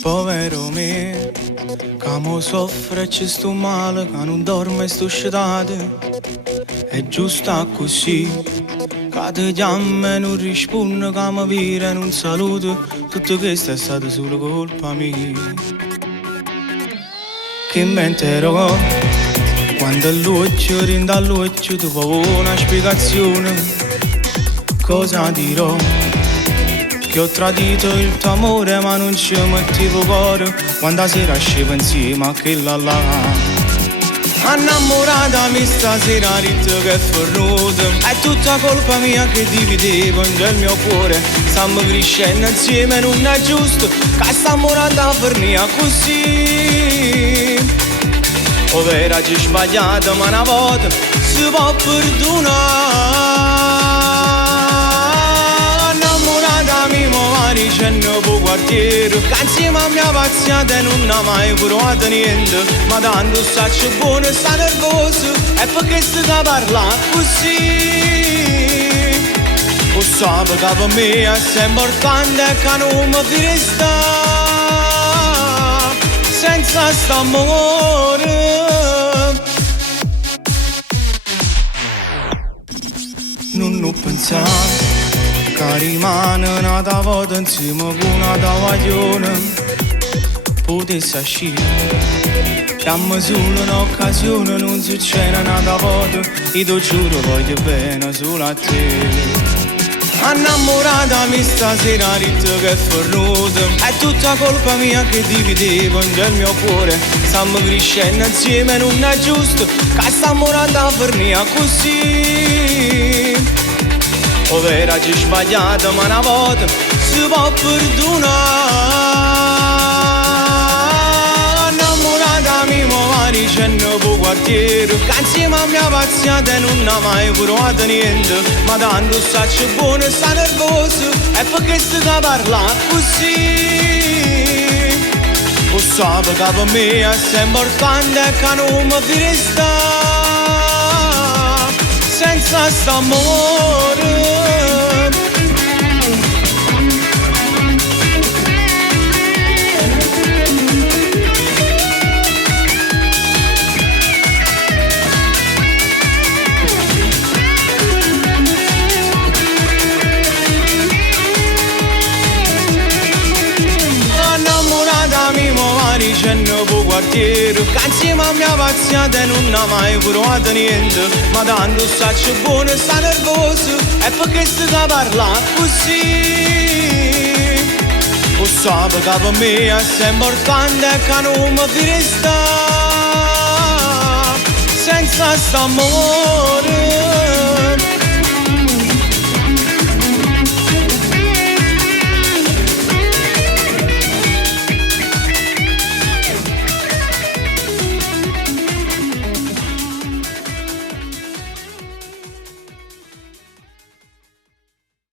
Povero me, che mo soffre e ci sto male, che non dormo e sto scetate. È giusto così, che ti chiamo e non rispondo, che mi vira e non saluto. Tutto questo è stato solo colpa mia. Che menterò quando l'occhio rinde all'occhio, dopo una spiegazione. Cosa dirò? Che ho tradito il tuo amore ma non ci mettevo cuore quando sera scevo insieme a quella là. Innamorata mi stasera ritto che è fornuto, è tutta colpa mia che dividevo nel mio cuore. Stiamo crescendo insieme non è giusto che stiamo morendo a fornia così. Povera ci sbagliato ma una volta si può perdonare. Mi muovo dicendo po' quartiere che insieme a mia pazziata non ha mai provato niente. Ma tanto saccio buono e sta nervoso, è perché si da parlare così. O sape che per me è sempre importante che non mi fi sta senza st'amore. Non ho pensato che rimane una volta insieme con una guaglione potesse uscire. Dammi solo un'occasione, non succede una volta, io ti giuro voglio bene solo a te. Innamorata mi stasera ritto che è fornuto, è tutta colpa mia che dividevo nel mio cuore. Stiamo crescendo insieme non è giusto che stiamo morendo a fornia così. Povera ci sbagliato ma una volta si può perdonare. Innamorata mi muovo dicendo po' quartiere che insieme a mia pazziata non ha mai provato niente. Ma tanto saccio buono e sta nervoso, è perché si da parlare così. O sape che per me è sempre importante che non mi fi resta senza st'amore. Dicendo po' quartiere che insieme a mia pazziata non ha mai provato niente. Ma tanto saccio buono e sta nervoso, è perché si da parlare così. O sape che per me è sempre importante che non mi fi resta senza st'amore.